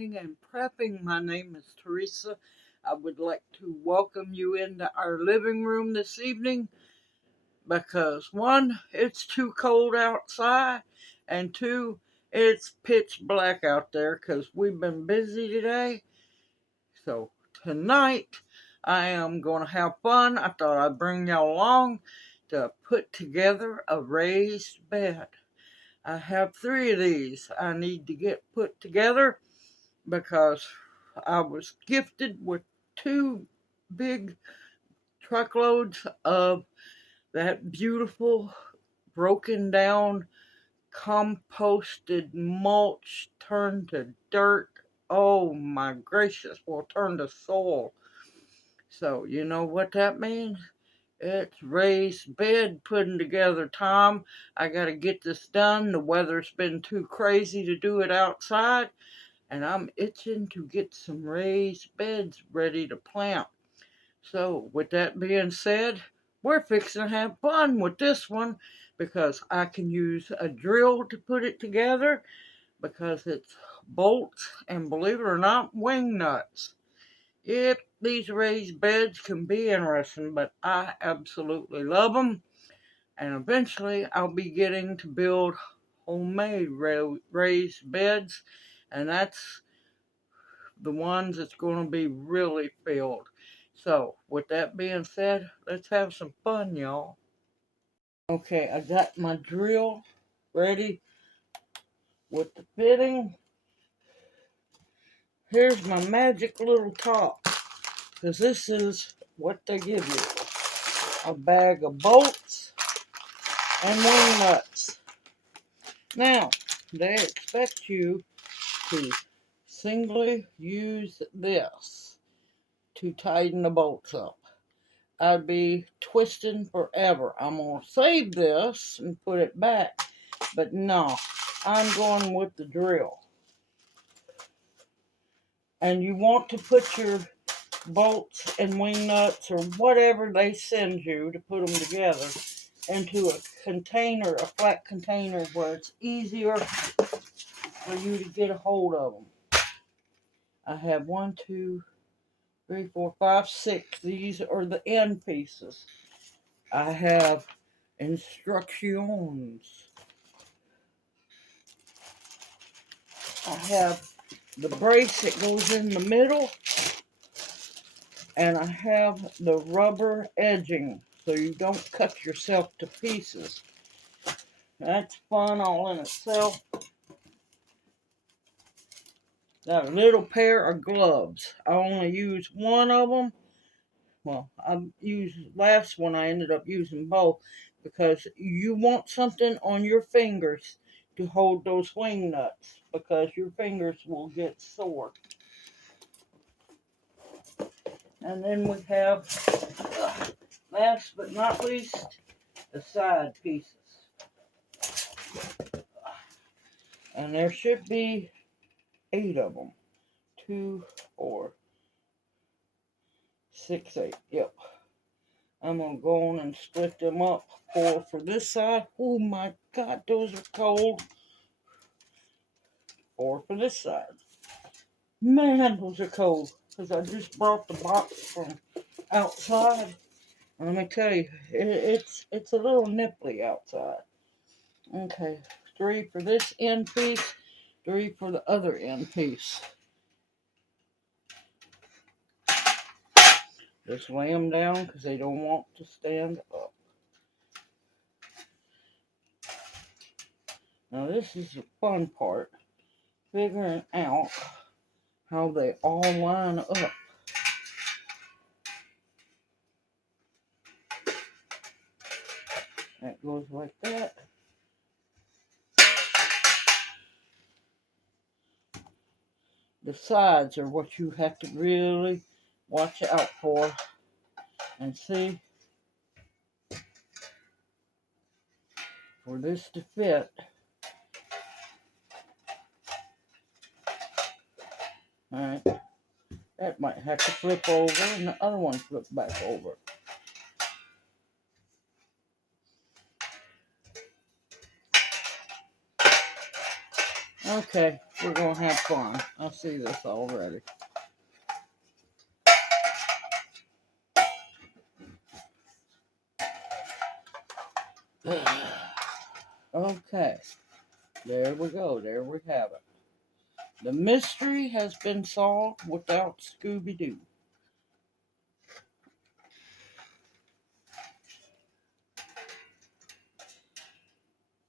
cleaning and prepping. My name is Teresa. I would like to welcome you into our living room this evening because one, it's too cold outside, and two, it's pitch black out there because we've been busy today. So tonight I am going to have fun. I thought I'd bring y'all along to put together a raised bed. I have 3 of these I need to get put together because I was gifted with 2 big truckloads of that beautiful broken down composted mulch turned to dirt. Oh my gracious, will turn to soil. So you know what that means? It's raised bed putting together time. I gotta get this done. The weather's been too crazy to do it outside, and I'm itching to get some raised beds ready to plant. So, with that being said, we're fixing to have fun with this one because I can use a drill to put it together because it's bolts and, believe it or not, wing nuts. Yep, these raised beds can be interesting, but I absolutely love them. And eventually I'll be getting to build homemade raised beds, and that's the ones that's going to be really filled. So, with that being said, let's have some fun, y'all. Okay, I got my drill ready with the fitting. Here's my magic little top, because this is what they give you. A bag of bolts and wing nuts. Now, they expect you to singly use this to tighten the bolts up. I'd be twisting forever. I'm going to save this and put it back, but no, I'm going with the drill. And you want to put your bolts and wing nuts or whatever they send you to put them together into a container, a flat container where it's easier for you to get a hold of them. I have 1, 2, 3, 4, 5, 6. These are the end pieces. I have instructions. I have the brace that goes in the middle, and I have the rubber edging so you don't cut yourself to pieces. That's fun all in itself. Got a little pair of gloves. I only use one of them. Well, last one I ended up using both because you want something on your fingers to hold those wing nuts because your fingers will get sore. And then we have, last but not least, the side pieces. And there should be 8 of them. 2, 4, 6, 8. Yep. I'm going to go on and split them up. 4 for this side. Oh my God, those are cold. 4 for this side. Man, those are cold. Because I just brought the box from outside. And let me tell you, it's a little nipply outside. Okay, 3 for this end piece. 3 for the other end piece. Just lay them down because they don't want to stand up. Now this is the fun part. Figuring out how they all line up. That goes like that. The sides are what you have to really watch out for and see for this to fit. Alright, that might have to flip over and the other one flip back over. Okay, We're going to have fun. I see this already. Okay. There we go. There we have it. The mystery has been solved without Scooby-Doo.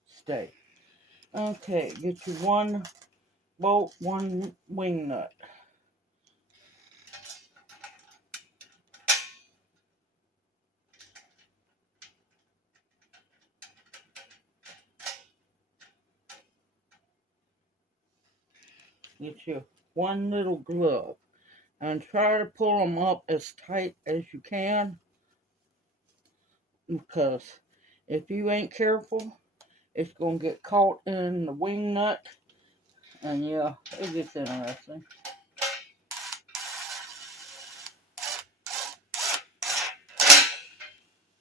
Stay. Okay, get you one bolt, one wing nut. Get you one little glove. And try to pull them up as tight as you can. Because if you ain't careful, it's going to get caught in the wing nut. And yeah, it gets interesting.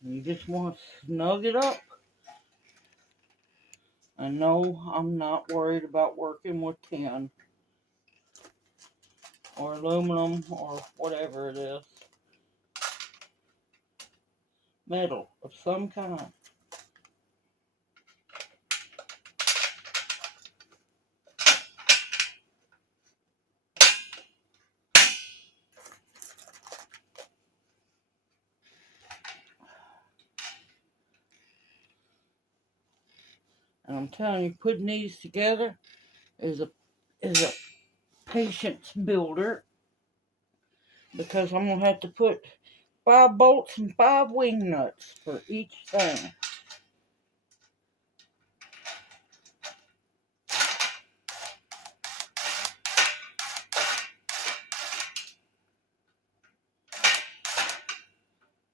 You just want to snug it up. And no, I'm not worried about working with tin or aluminum or whatever it is. Metal of some kind. And I'm telling you, putting these together is a patience builder, because I'm gonna have to put 5 bolts and 5 wing nuts for each thing.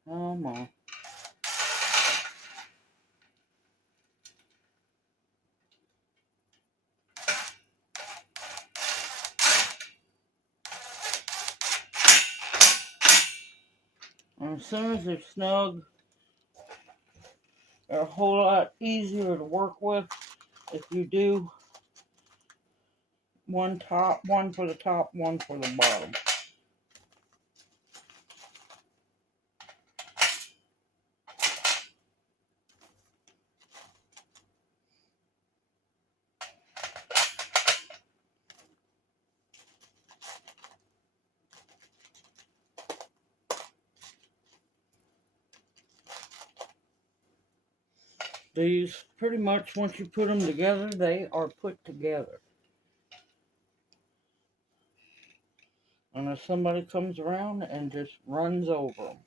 Come on. And as soon as they're snug, they're a whole lot easier to work with if you do one for the top, one for the bottom. These, pretty much, once you put them together, they are put together. Unless somebody comes around and just runs over them.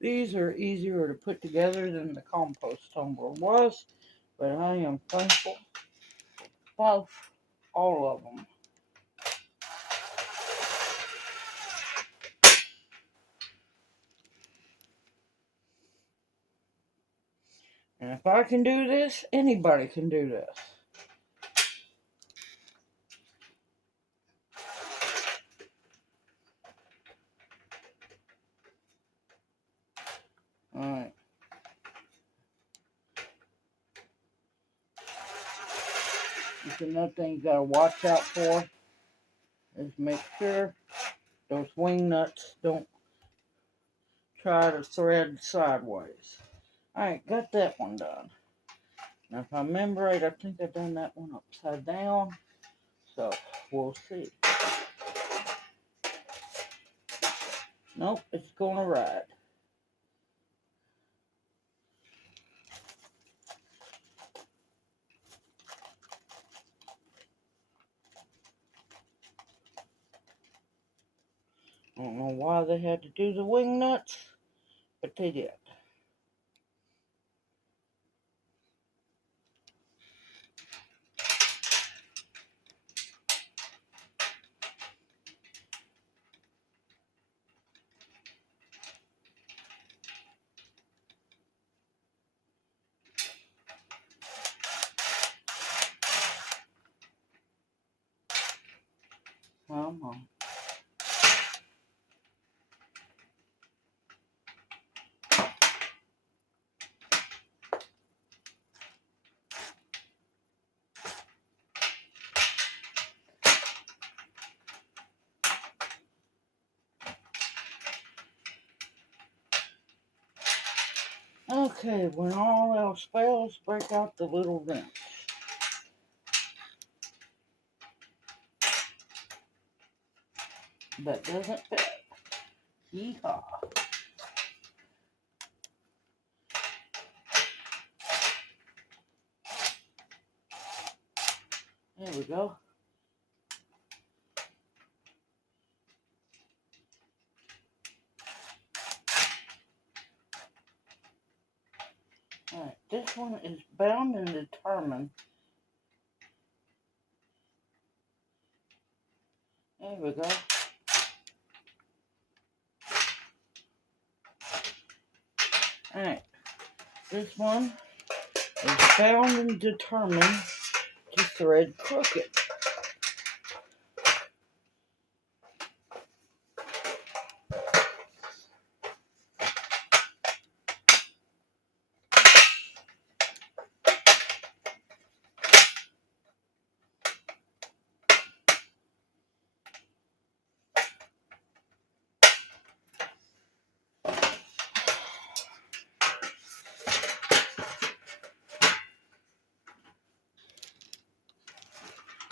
These are easier to put together than the compost tumbler was, but I am thankful for all of them. And if I can do this, anybody can do this. Alright. It's another thing you gotta watch out for is make sure those wing nuts don't try to thread sideways. Alright, got that one done. Now if I remember right, I think I done that one upside down. So we'll see. Nope, it's gonna ride. I don't know why they had to do the wing nuts, but they did. Okay, when all else fails, break out the little wrench. That doesn't fit. Yeehaw. There we go. Alright, this one is bound and determined. There we go. Alright, this one is bound and determined to thread crooked.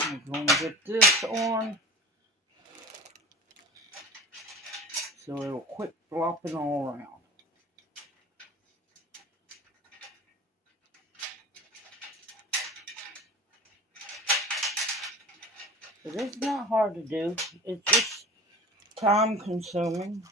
I'm going to get this on so it'll quit flopping all around. But it's not hard to do. It's just time consuming.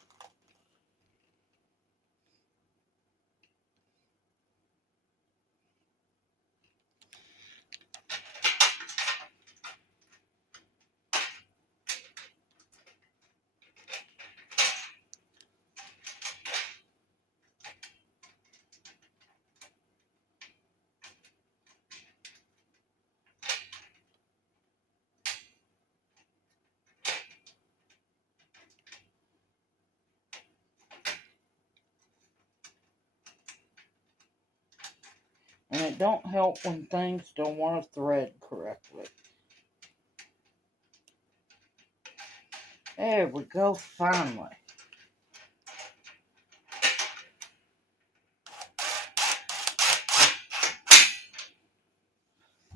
And it don't help when things don't want to thread correctly. There we go, finally.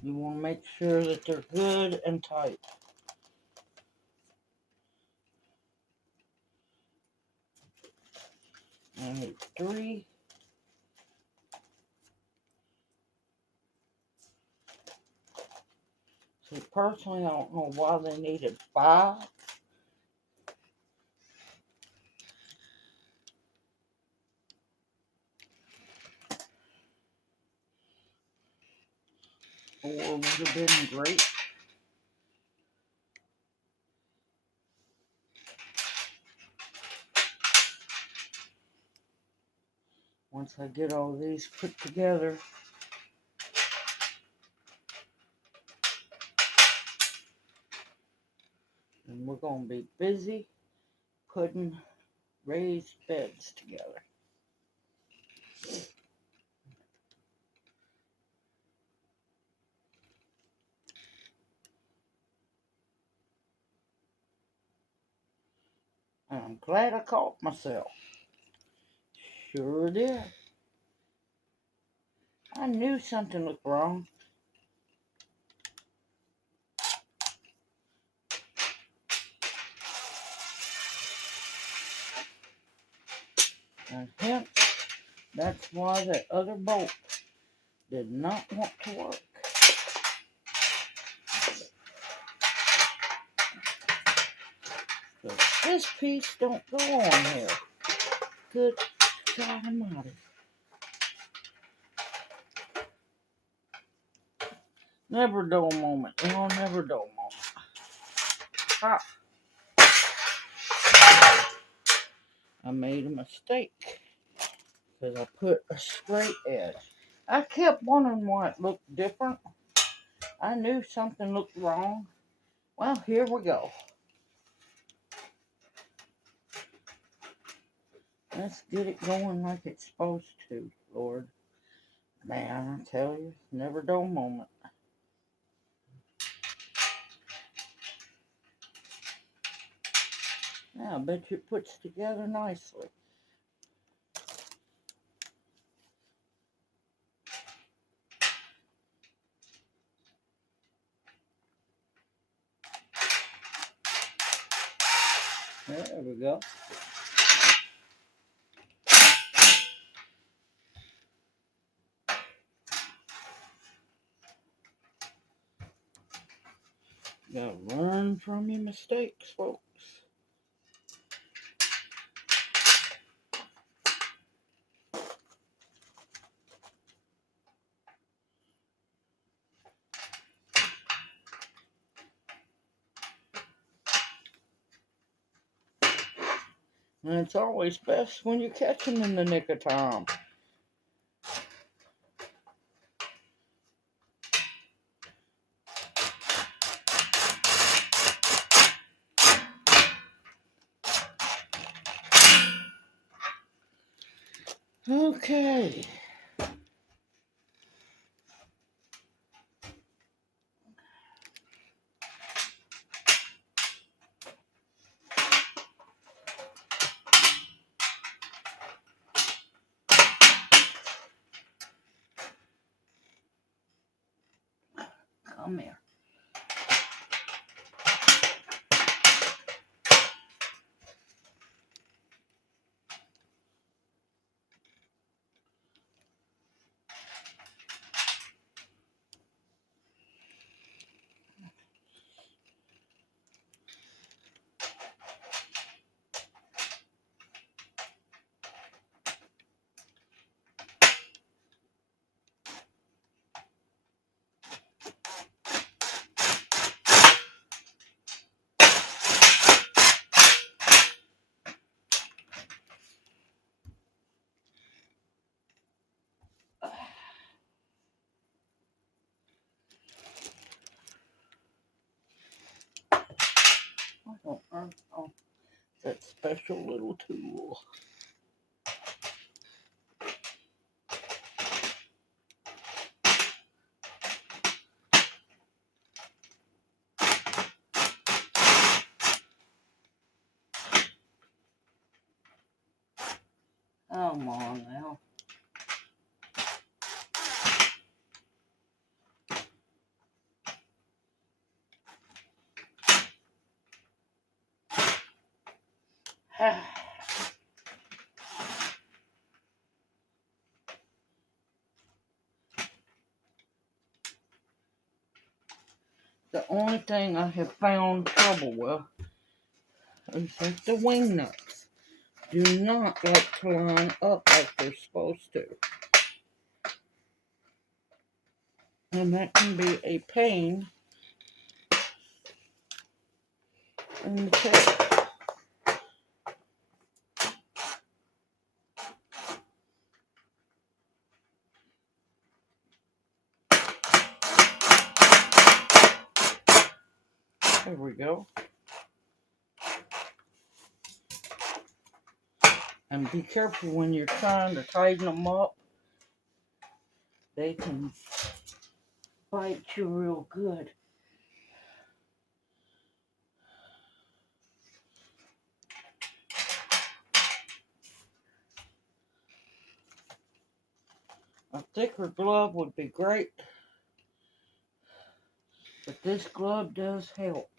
You want to make sure that they're good and tight. I need 3. See, personally, I don't know why they needed 5. Or would have been great. Once I get all these put together. And we're going to be busy putting raised beds together. And I'm glad I caught myself. Sure did. I knew something looked wrong. And hence, that's why that other bolt did not want to work. So this piece don't go on here. Good God Almighty. Never a dull moment. Oh, never a dull moment. Ha. I made a mistake because I put a straight edge. I kept wondering why it looked different. I knew something looked wrong. Well, here we go. Let's get it going like it's supposed to, Lord. Man, I tell you, never a dull moment. Yeah, I bet you it puts together nicely. There we go. You gotta learn from your mistakes, folks. And it's always best when you catch them in the nick of time. Okay. Come here. Oh, that special little tool. Come on now. The only thing I have found trouble with is that the wing nuts do not like to line up like they're supposed to. And that can be a pain in the tail. There we go. And be careful when you're trying to tighten them up. They can bite you real good. A thicker glove would be great, but this glove does help.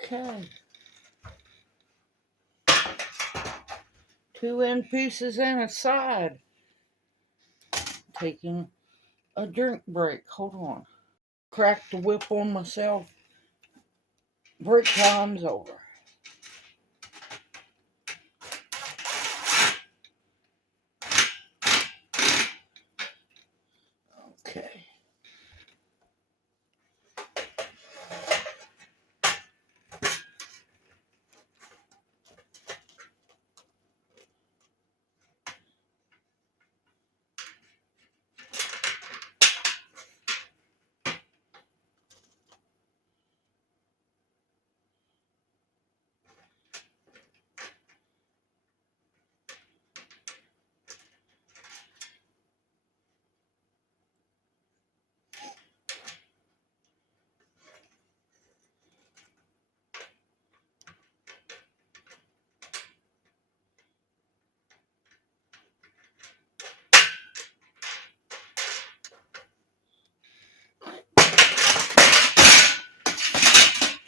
Okay. 2 end pieces and a side. Taking a drink break. Hold on. Cracked the whip on myself. Break time's over. Okay.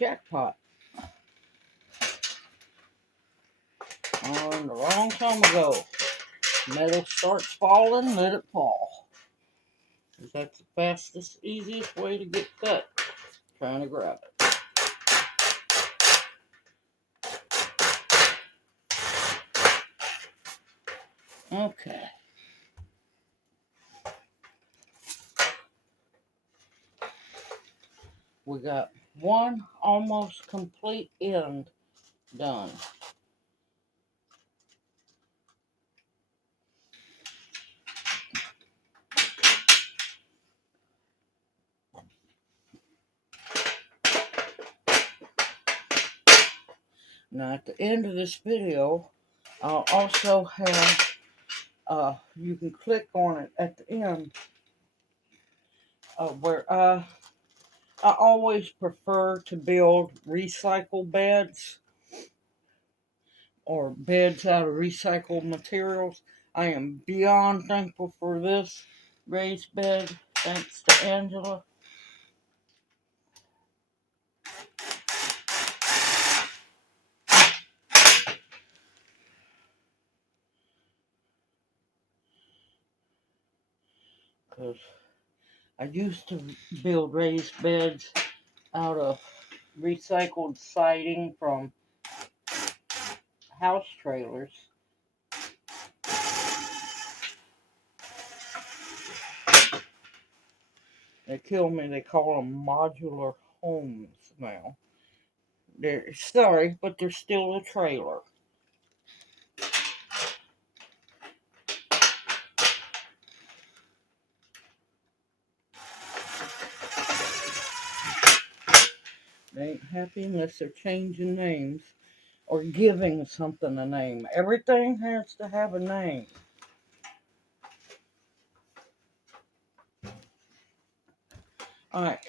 jackpot. And a long time ago, metal starts falling, let it fall. Because that's the fastest, easiest way to get cut. Trying to grab it. Okay. We got one almost complete end done. Now at the end of this video, I'll also have, you can click on it at the end, where I always prefer to build recycle beds or beds out of recycled materials. I am beyond thankful for this raised bed, thanks to Angela. Because I used to build raised beds out of recycled siding from house trailers. They kill me. They call them modular homes now. They're sorry, but they're still a trailer. They ain't happy unless they're changing names or giving something a name. Everything has to have a name. Alright,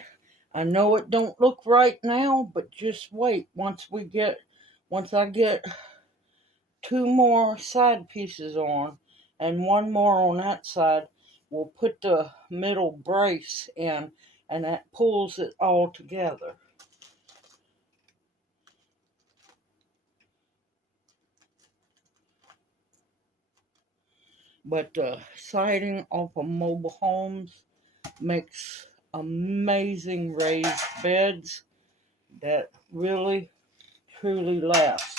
I know it don't look right now, but just wait. Once I get two more side pieces on and one more on that side, we'll put the middle brace in, and that pulls it all together. But siding off of mobile homes makes amazing raised beds that really, truly last.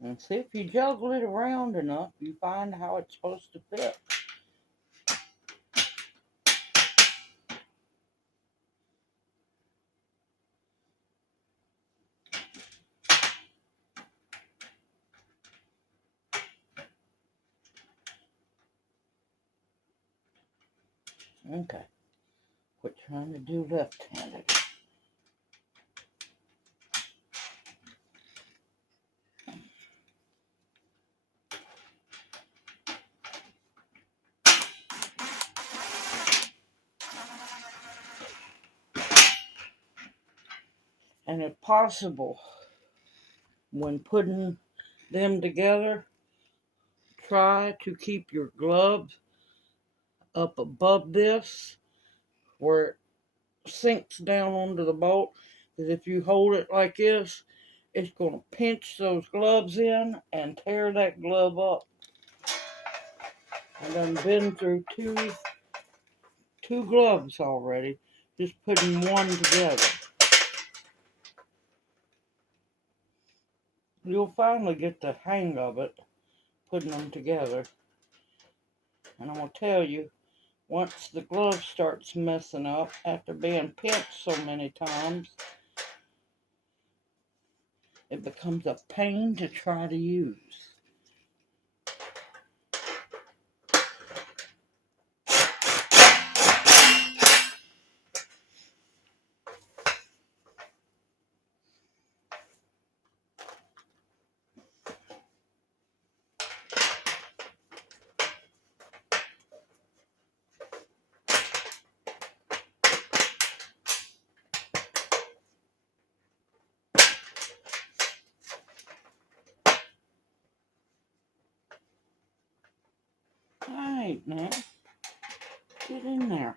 And see, if you juggle it around enough, you find how it's supposed to fit. Okay, quit trying to do left-handed. And if possible, when putting them together, try to keep your gloves up above this where it sinks down onto the bolt. Because if you hold it like this, it's going to pinch those gloves in and tear that glove up. I've done been through two gloves already, just putting one together. You'll finally get the hang of it, putting them together. And I'm going to tell you, once the glove starts messing up after being pinched so many times, it becomes a pain to try to use. right now. Get in there.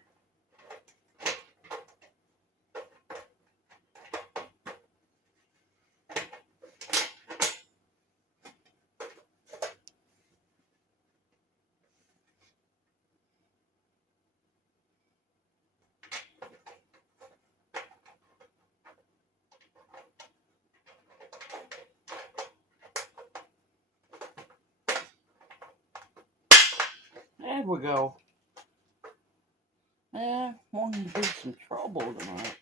There we go. Wanting to do some trouble tonight.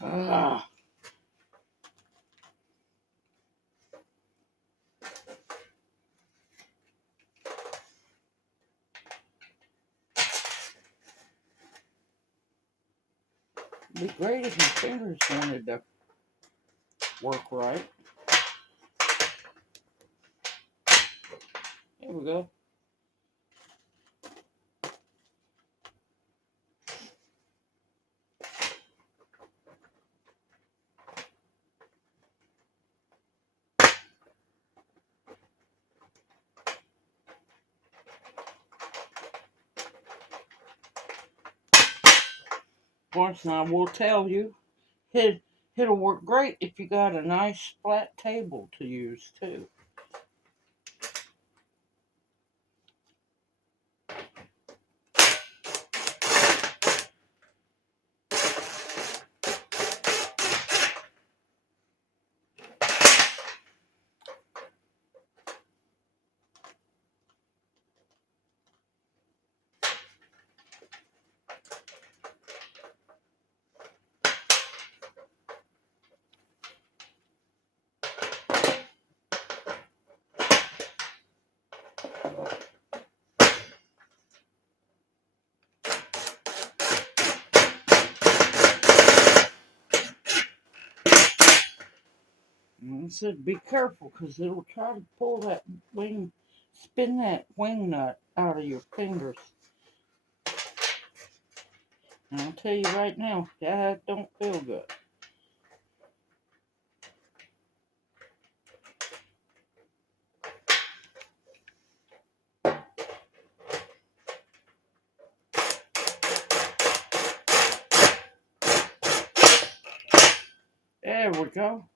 Ah. It'd be great if my fingers wanted to work right. There we go. Of course, I will tell you, it'll work great if you got a nice flat table to use too. And I said, be careful, because it'll try to pull that wing, spin that wing nut out of your fingers. And I'll tell you right now, that don't feel good. There we go.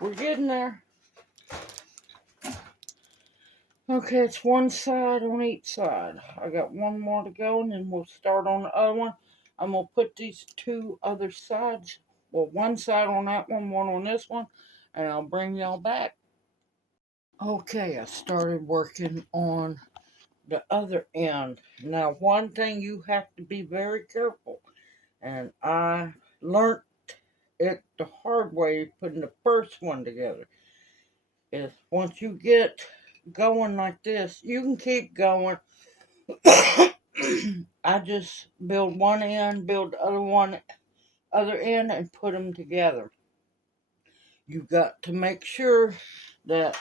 We're getting there. Okay, it's one side on each side. I got one more to go, and then we'll start on the other one. I'm going to put these two other sides, well, one side on that one on this one, and I'll bring y'all back. Okay, I started working on the other end. Now, one thing you have to be very careful, and I learned it the hard way putting the first one together, is once you get going like this, you can keep going. I just build one end, build the other end, and put them together. You've got to make sure that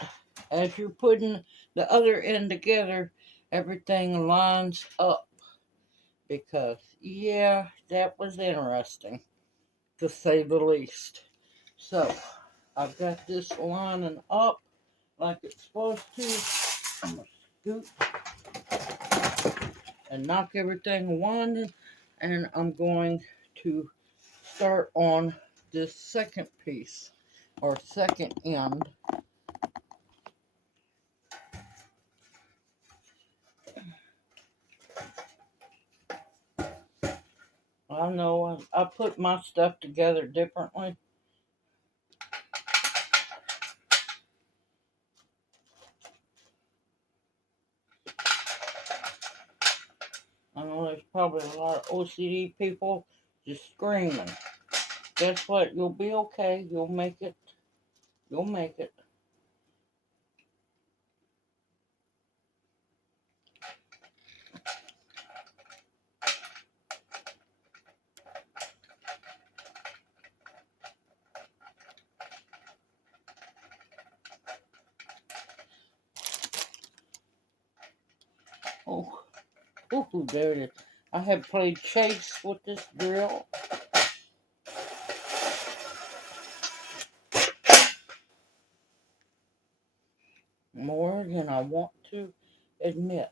as you're putting the other end together, everything lines up. Because, yeah, that was interesting, to say the least. So, I've got this lining up like it's supposed to. I'm going to scoot and knock everything one, and I'm going to start on this second piece, or second end. I know I put my stuff together differently. I know there's probably a lot of OCD people just screaming. Guess what? You'll be okay. You'll make it. You'll make it. Oh, there it is. I have played chase with this drill. More than I want to admit.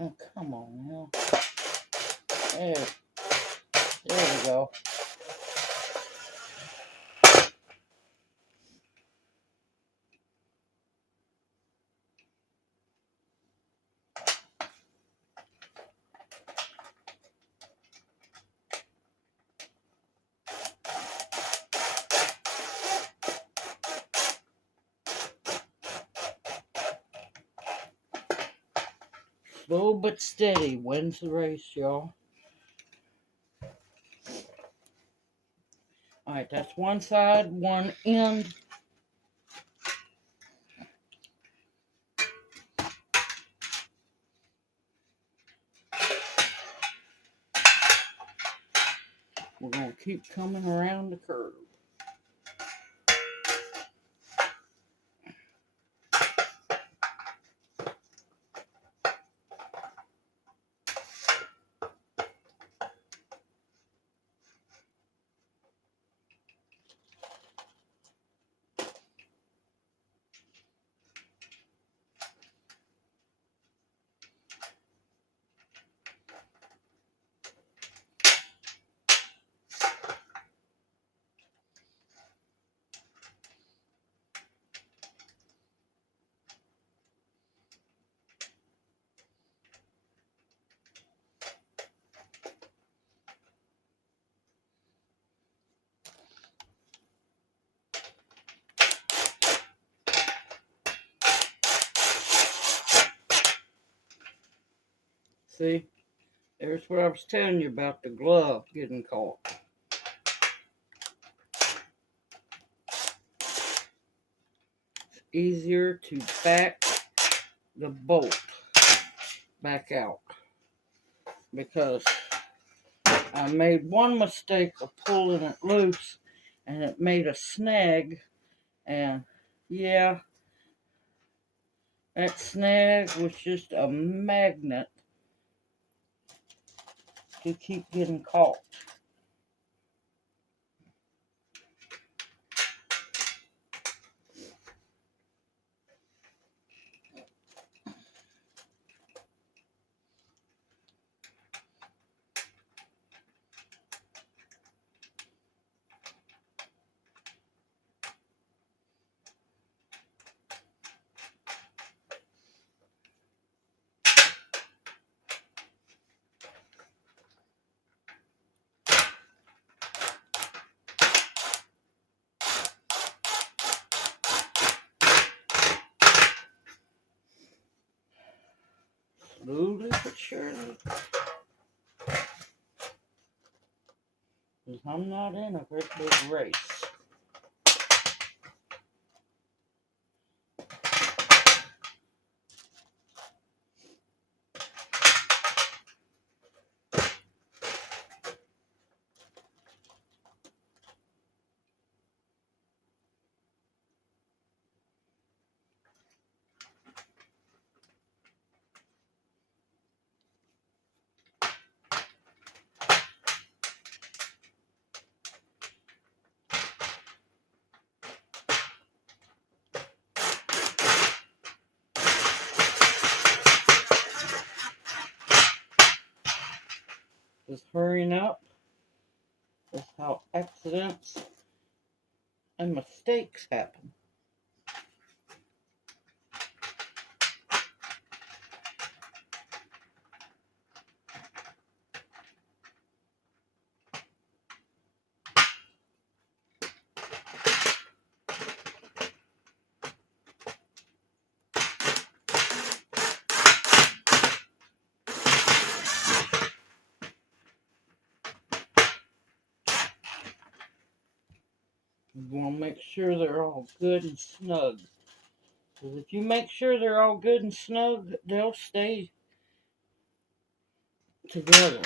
Oh, come on now. There we go. Slow but steady wins the race, y'all. Alright, that's one side, one end. We're going to keep coming around the curve. See, there's what I was telling you about the glove getting caught. It's easier to back the bolt back out because I made one mistake of pulling it loose and it made a snag, and yeah, that snag was just a magnet to keep getting caught. Slowly but surely. Because I'm not in a great big race. Just hurrying up is how accidents and mistakes happen. You want to make sure they're all good and snug. Because if you make sure they're all good and snug, they'll stay together.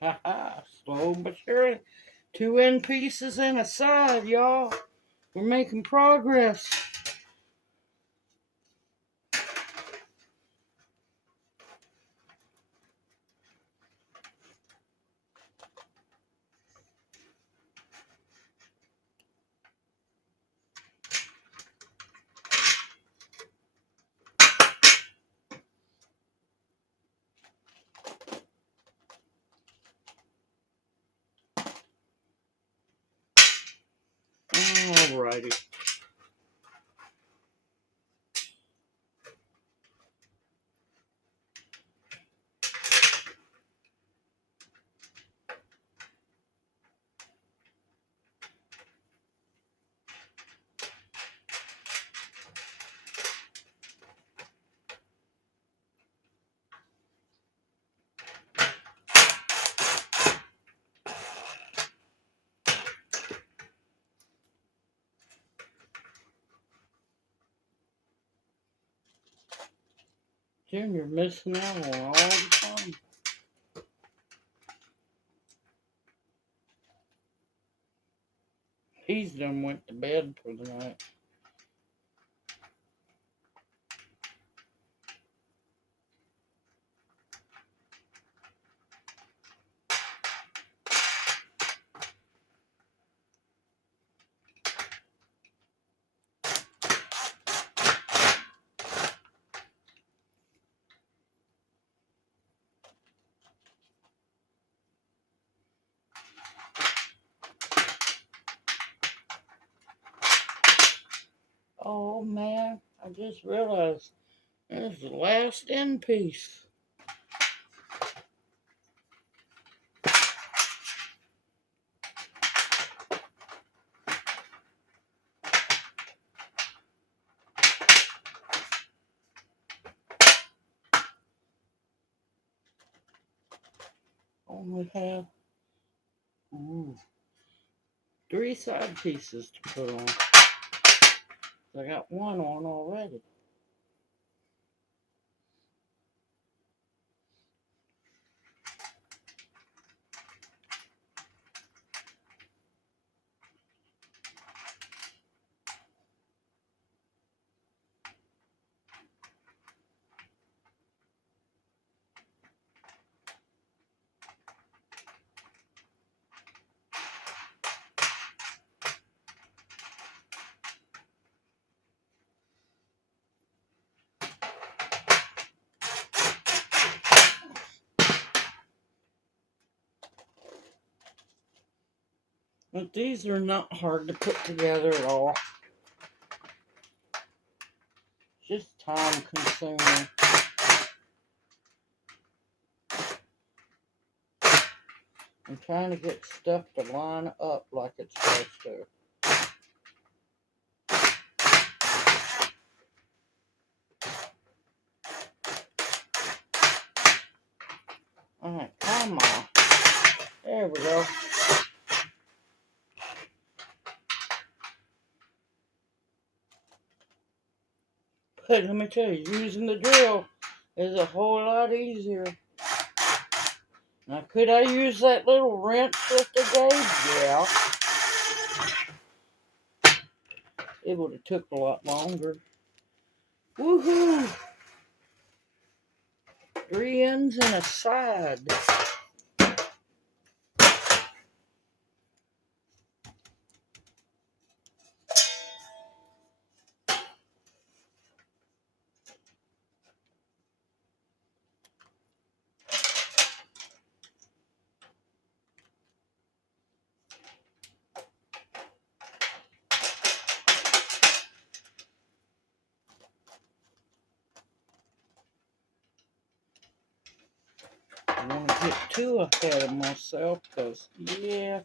Haha, slow but surely. 2 end pieces and a side, y'all. We're making progress. Alrighty. Junior missing out on all the time. He's done went to bed for the night. Oh man, I just realized there's the last end piece. Only have 3 side pieces to put on. I got one on already. But these are not hard to put together at all. Just time consuming. I'm trying to get stuff to line up like it's supposed to. Alright, come on. There we go. But let me tell you, using the drill is a whole lot easier. Now, could I use that little wrench with the gauge? Yeah. It would have took a lot longer. Woohoo! 3 ends and a side. want to get too ahead of myself because, yeah.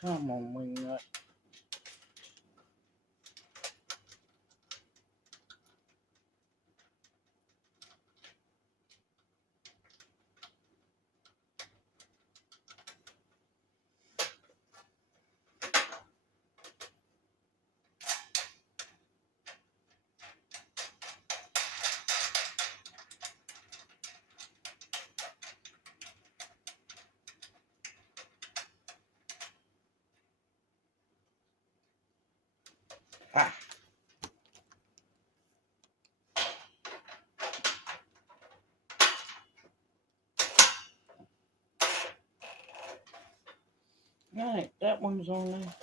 Come on, wingnut. Ah. Alright, that one's on there.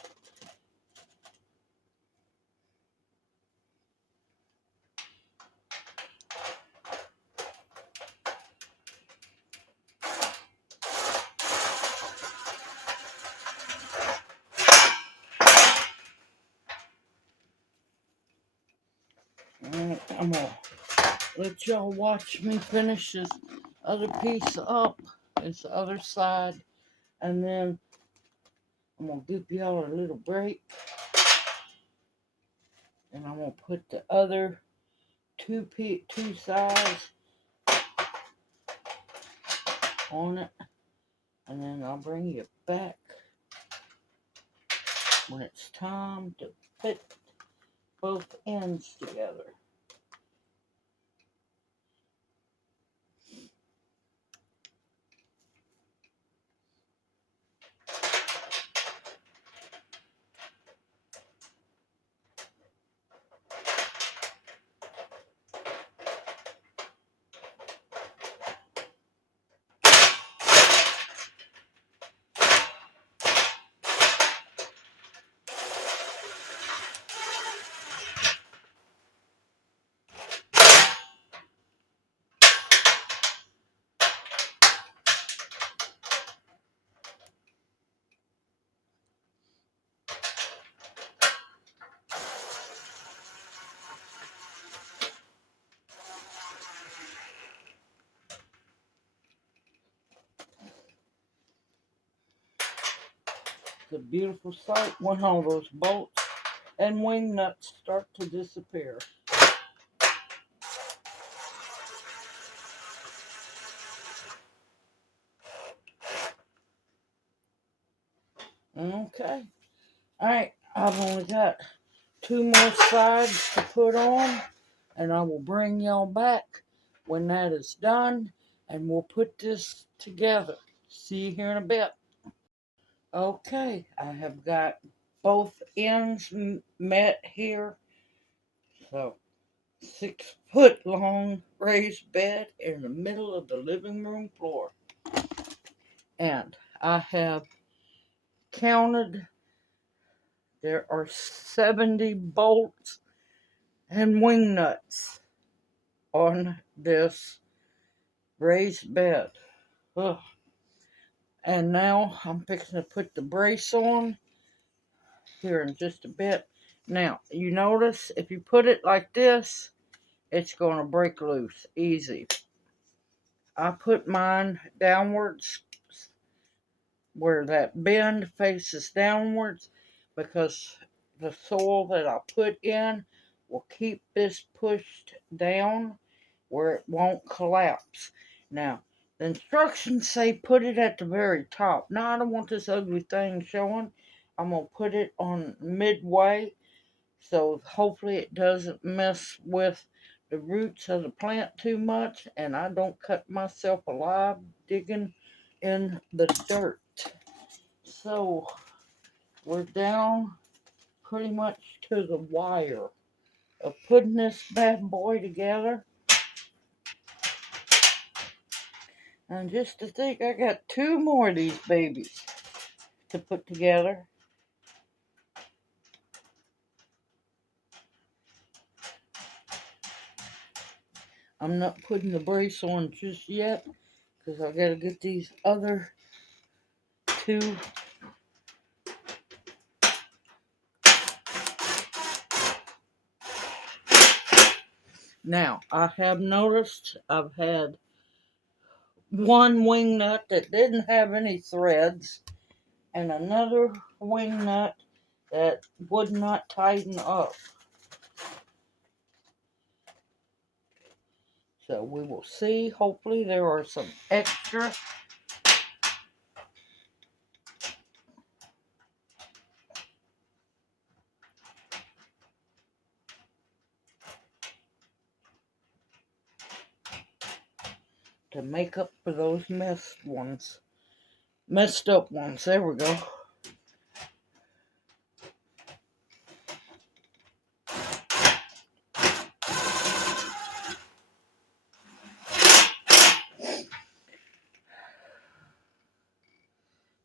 Alright, I'm gonna let y'all watch me finish this other piece up. This other side. And then I'm gonna give y'all a little break. And I'm gonna put the other two sides on it. And then I'll bring you back when it's time to put both ends together. It's a beautiful sight when all those bolts and wing nuts start to disappear. Okay. Alright, I've only got two more sides to put on, and I will bring y'all back when that is done, and we'll put this together. See you here in a bit. Okay, I have got both ends met here. So, 6 foot long raised bed in the middle of the living room floor. And I have counted, there are 70 bolts and wing nuts on this raised bed. Ugh. And now I'm fixing to put the brace on here in just a bit. Now, you notice if you put it like this, it's going to break loose easy. I put mine downwards where that bend faces downwards because the soil that I put in will keep this pushed down where it won't collapse. Now, the instructions say put it at the very top. Now, I don't want this ugly thing showing. I'm going to put it on midway so hopefully it doesn't mess with the roots of the plant too much and I don't cut myself alive digging in the dirt. So we're down pretty much to the wire of putting this bad boy together. And just to think, I got two more of these babies to put together. I'm not putting the brace on just yet because I gotta get these other two. Now, I have noticed I've had one wing nut that didn't have any threads and another wing nut that would not tighten up. So we will see. Hopefully there are some extra. To make up for those messed up ones. There we go.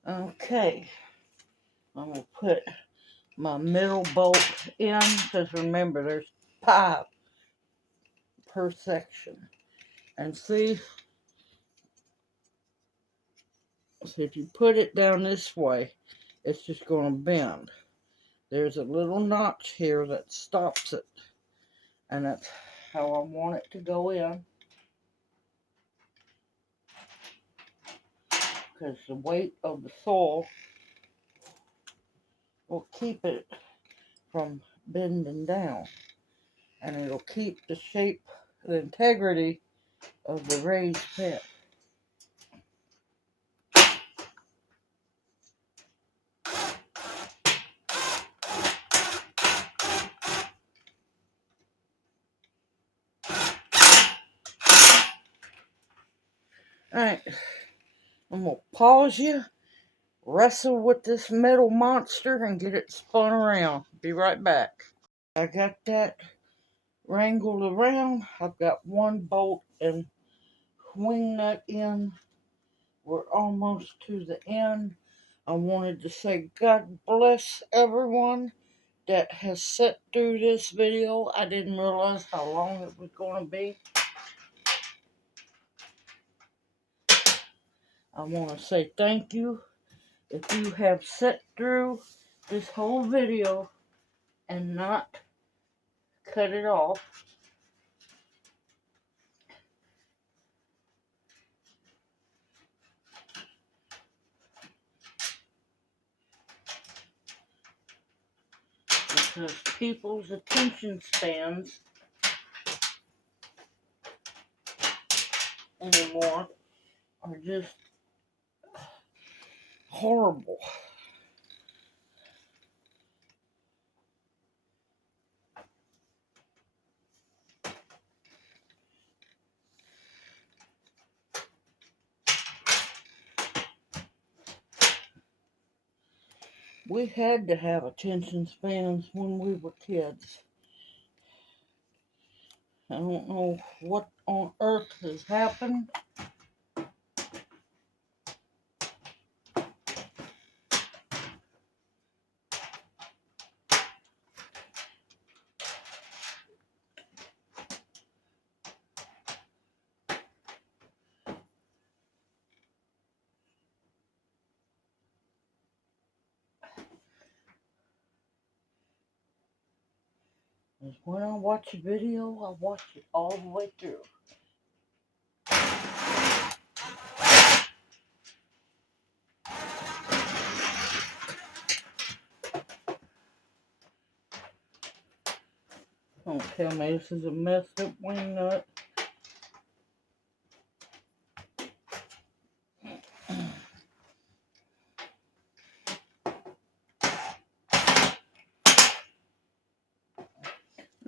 Okay, I'm going to put my middle bolt in, because remember there's 5 per section. And see, so if you put it down this way, it's just going to bend. There's a little notch here that stops it, and that's how I want it to go in, because the weight of the soil will keep it from bending down, and it'll keep the shape, the integrity of the raised bed. Alright, I'm going to pause you, wrestle with this metal monster, and get it spun around. Be right back. I got that wrangled around. I've got one bolt and wing nut in. We're almost to the end. I wanted to say God bless everyone that has sat through this video. I didn't realize how long it was going to be. I want to say thank you if you have sat through this whole video and not cut it off. Because people's attention spans anymore are just horrible. We had to have attention spans when we were kids. I don't know what on earth has happened. Is when I watch a video, I watch it all the way through. Don't tell me this is a messed up wing nut.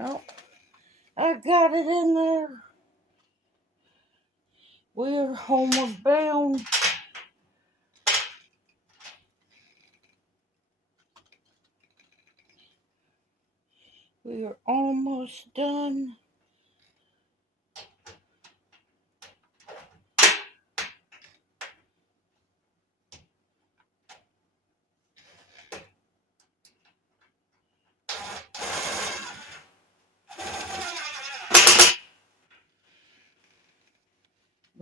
No, I got it in there. We're homeward bound. We are almost done.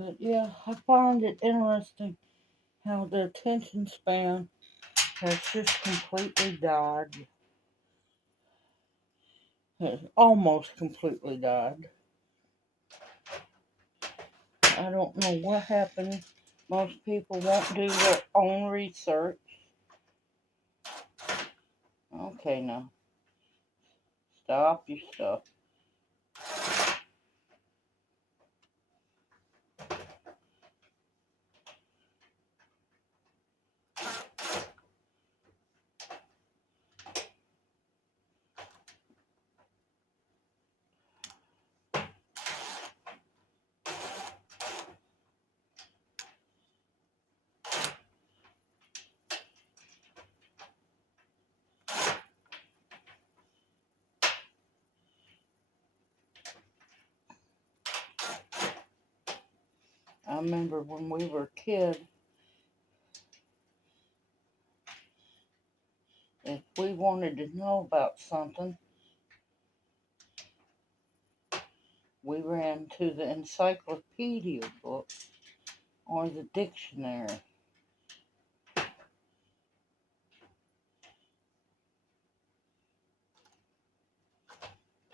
But yeah, I find it interesting how the attention span has just completely died. Has almost completely died. I don't know what happened. Most people won't do their own research. Okay, now stop your stuff. I remember when we were kids, if we wanted to know about something, we ran to the encyclopedia book or the dictionary.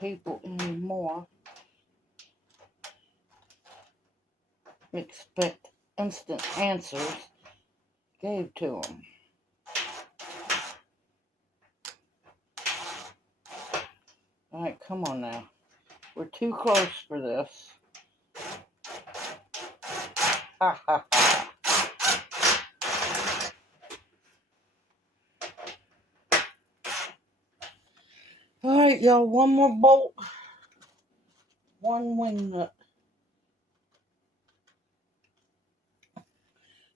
People anymore expect instant answers gave to them. All right, come on now. We're too close for this. Ha ha ha. All right, y'all, one more bolt, one wing nut,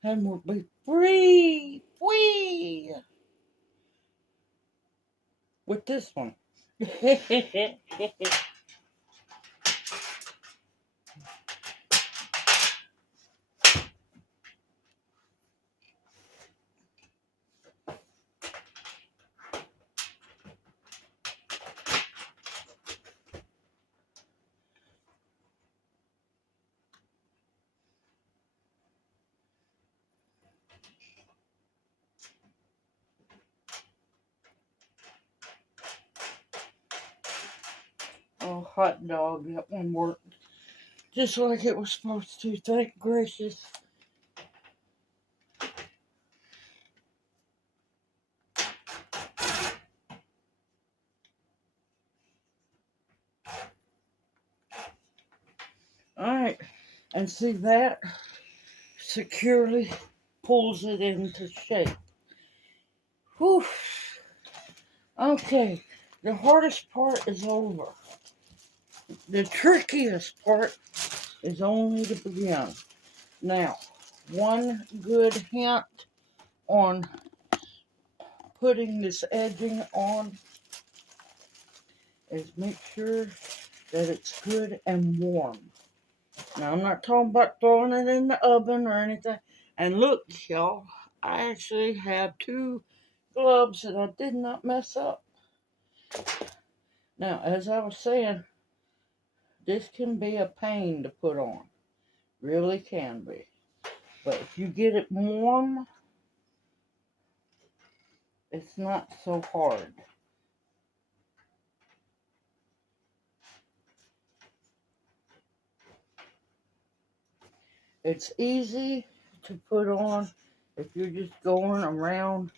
and we'll be free, with this one. Oh, hot dog, that one worked just like it was supposed to. Thank gracious. All right, and see that securely pulls it into shape. Whew. Okay, the hardest part is over. The trickiest part is only to begin. Now, one good hint on putting this edging on is make sure that it's good and warm. Now, I'm not talking about throwing it in the oven or anything. And look, y'all, I actually have 2 gloves that I did not mess up. Now, as I was saying, this can be a pain to put on. Really can be. But if you get it warm, it's not so hard. It's easy to put on if you're just going around.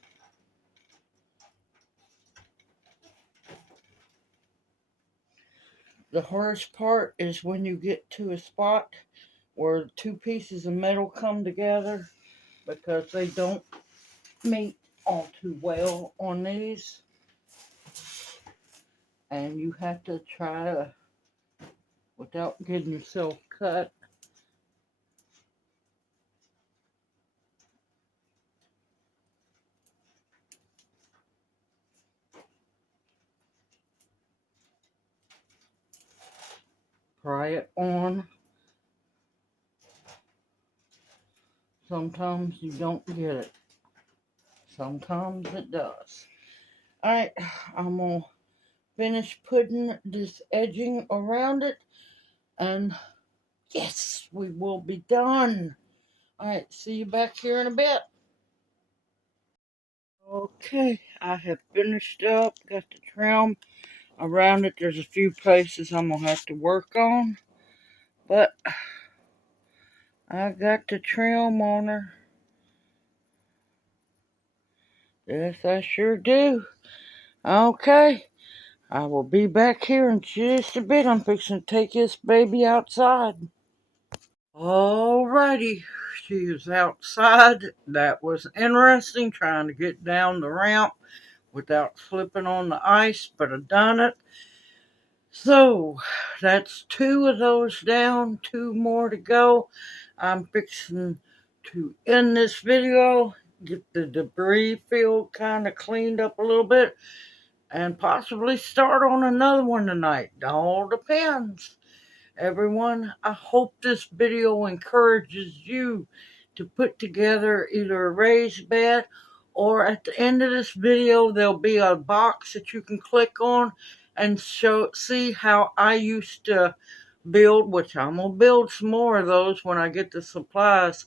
The hardest part is when you get to a spot where 2 pieces of metal come together, because they don't meet all too well on these. And you have to try to, without getting yourself cut, pry it on. Sometimes you don't get it. Sometimes it does. Alright, I'm going to finish putting this edging around it and Yes, we will be done. All right, see you back here in a bit. Okay, I have finished up. Got the trim around it. There's a few places I'm going to have to work on. But I got the trim on her. Yes, I sure do. Okay, I will be back here in just a bit. I'm fixing to take this baby outside. Alrighty, she is outside. That was interesting, trying to get down the ramp without slipping on the ice, but I done it. So, that's two of those down, two more to go. I'm fixing to end this video, get the debris field kind of cleaned up a little bit, and possibly start on another one tonight. It all depends. Everyone, I hope this video encourages you to put together either a raised bed, or at the end of this video there'll be a box that you can click on and see how I used to build, which I'm going to build some more of those when I get the supplies,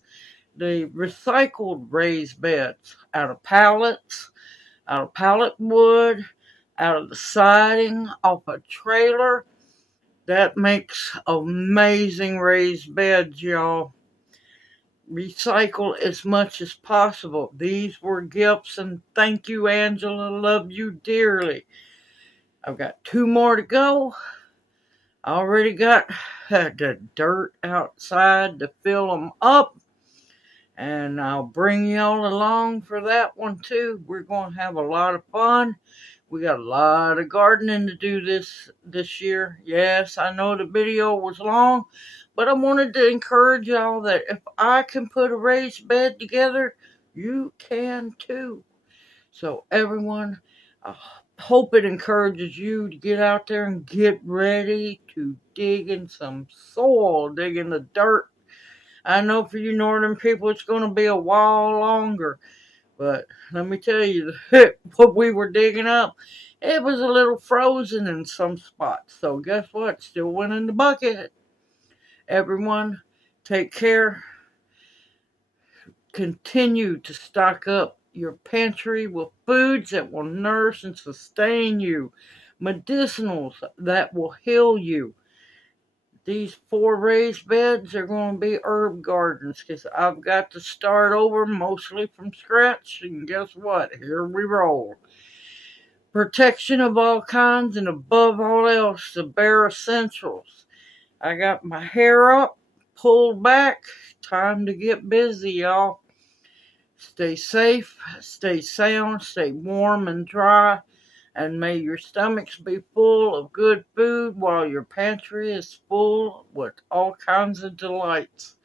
the recycled raised beds out of pallets, out of pallet wood, out of the siding off a trailer. That makes amazing raised beds, y'all. Recycle as much as possible. These were gifts, and thank you, Angela. Love you dearly. I've got two more to go. I already got the dirt outside to fill them up, and I'll bring y'all along for that one too. We're going to have a lot of fun. We got a lot of gardening to do this year. Yes, I know the video was long, but I wanted to encourage y'all that if I can put a raised bed together, you can too. So everyone, I hope it encourages you to get out there and get ready to dig in some soil, dig in the dirt. I know for you northern people it's going to be a while longer, but let me tell you, what we were digging up, it was a little frozen in some spots. So guess what? Still went in the bucket. Everyone, take care. Continue to stock up your pantry with foods that will nourish and sustain you, medicinals that will heal you. These 4 raised beds are going to be herb gardens because I've got to start over mostly from scratch. And guess what? Here we roll. Protection of all kinds, and above all else, the bare essentials. I got my hair up, pulled back. Time to get busy, y'all. Stay safe, stay sound, stay warm and dry, and may your stomachs be full of good food while your pantry is full with all kinds of delights.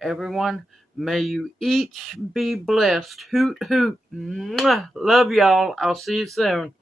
Everyone, may you each be blessed. Hoot, hoot. Mwah. Love y'all. I'll see you soon.